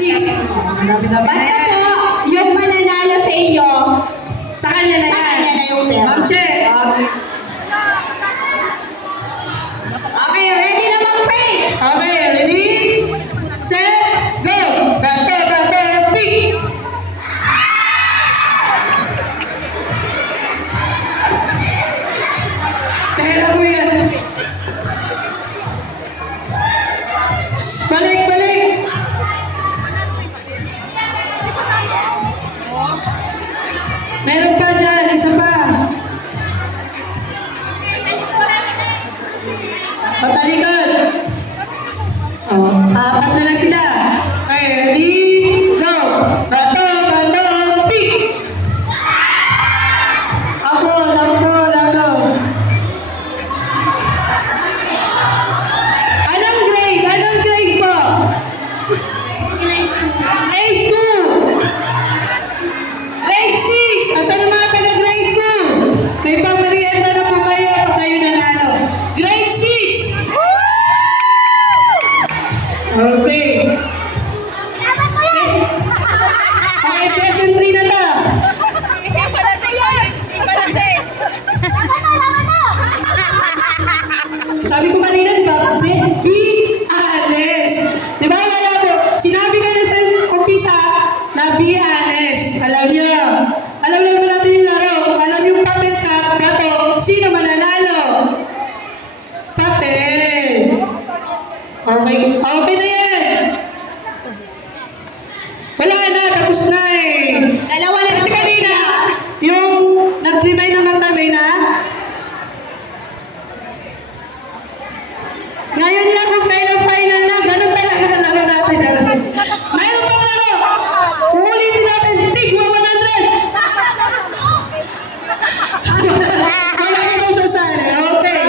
6. Basta po, yung mananalo sa inyo, Sa kanya na sa yan. kanya na yung pera. Ma'am Che. Okay, ready na Ma'am Faye? Okay, ready? Set, go! Bato, pick! Pera ko yan. Balik! Meron pa dyan, isa pa. Patalikod. Oh, apat na lang sila. Okay, ready? Go! Bato, pick! Ako. Anong grade po? Grade 2. Grade 6. Asan ang mga taga-grade 2? May pamerienda na po kayo pag kayo nanalo. Grade 6. Okay. Okay, question 3 na to. Sabi ko kanina, di ba? Be honest. Di ba? Kaya ko, sinabi ko na sa umpisa na be honest. Alam niyo naman natin yung laro. Kung alam yung papel ka, bato, sino mananalo? Papel. Okay na yan. Wala na, tapos na eh. Dalawa na Kasi lang. kanina, yung nag-remind naman kami na ngayon lang kung kailan final na, ganun talaga na laro natin. Mayroon pang laro. Uulitin natin, tig 100. Wala ko kung sasali. Okay.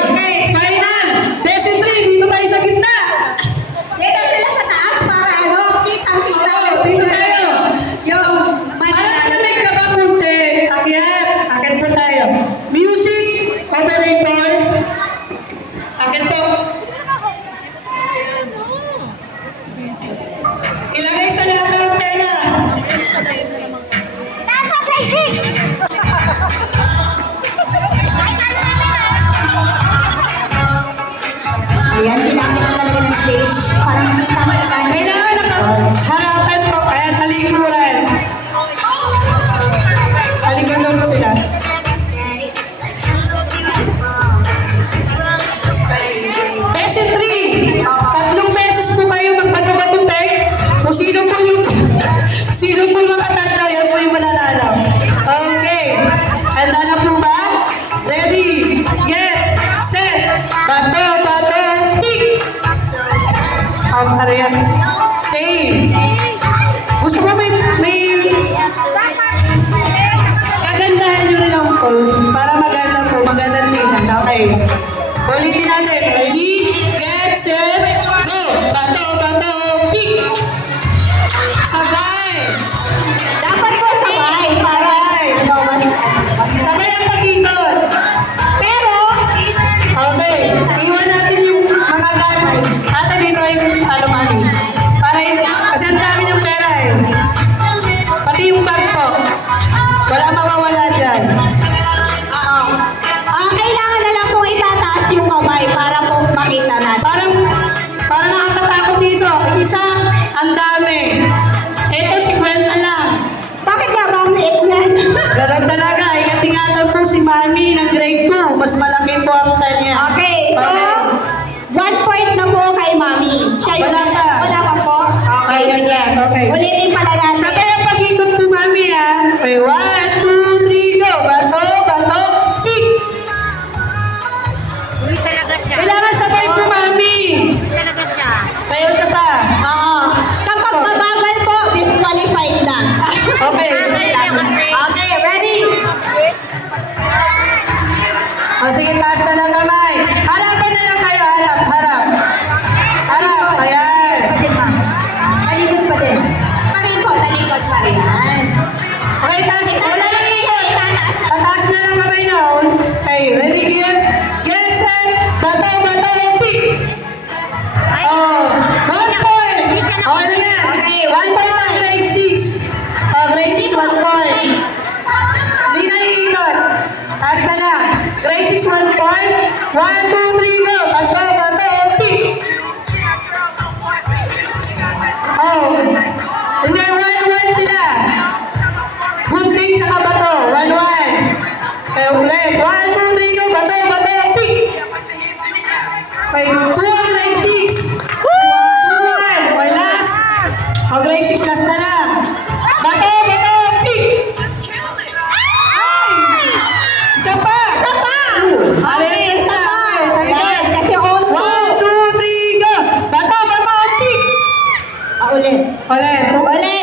Final. Lesson 3, dito tayo sa gitna. Dito sila sa taas para kitang-kita. Oo, dito tayo. Yung Para mananalo. may kapakunti, akyat po tayo. Music operator. Akyat po. Ilagay sa lahat ng pera. Ayan, ginamit ko talaga ng stage para makita-kita. Kailangan nakaharapan po, kaya talikuran. Talikod lang po sila. Question 3. 3 pesos po kayo magpagkabatupeg. Kung sino po makatatlo, yan po yung mananalo. Okay. Handa na po ba? Ready, get, set, bato, pick. Parehas. Same. Gusto ko may kagandahan nyo rin ang pose para magandang tingnan. Okay. Ulitin natin. Ready, get, set, go. Bato, pick. Sabay. Dapat po sabay para Sabay ang pag-ikot. pero Okay. Iwan natin yung mga gamit. Ate dito yung money. Kasi ang dami ng pera eh. Pati yung bag po. Wala mawawala dyan. kailangan na lang pong itataas yung kamay para po makita natin. Parang nakakatakot dito. Isa, ang dami. Ito, 50 lang. Bakit nga ba ang liit yan? Ganun talaga. Ingat-ingatan po si Mami ng grade 2. Mas malaki po ang tanya. Okay, so 1 point na po kay Mami. Siya yung Wala pa. Wala pa po? Okay, Okay, sige. okay. Ulitin pala natin. Sabay ang pag-ikot po, Mami, ha? Okay, 1, 2, 3, go! Bato, pick! Uy, talaga siya. Kailangan sabay po, Mami! Talaga siya. Kayo siya pa. Oo. Kapag mabagal po, disqualified na. Okay. Okay, ready? O, sige, taas na lang kamay. Harapan na lang kayo, harap. Ayan. Talikod pa din. Pa rin po, talikod pa rin. Okay, taas. Wala nang ikot. Tataas na lang kamay na. Okay, ready, get, set, bato, pick! Oh, 1 point! Okay na yan. Okay, 1 point Kaya ulit. 1, 2, 3, go. Bato, bato, pick. Okay, 2, line 6. 2, okay, last. Okay, line 6, last na lang. Bato, bato, pick. Ay! Isa pa. Isa pa! Alis na. Okay, Yan, talikod. kasi on 1, 2, 3, go. Bato, bato, pick. Ulit. Ulit. Ulit.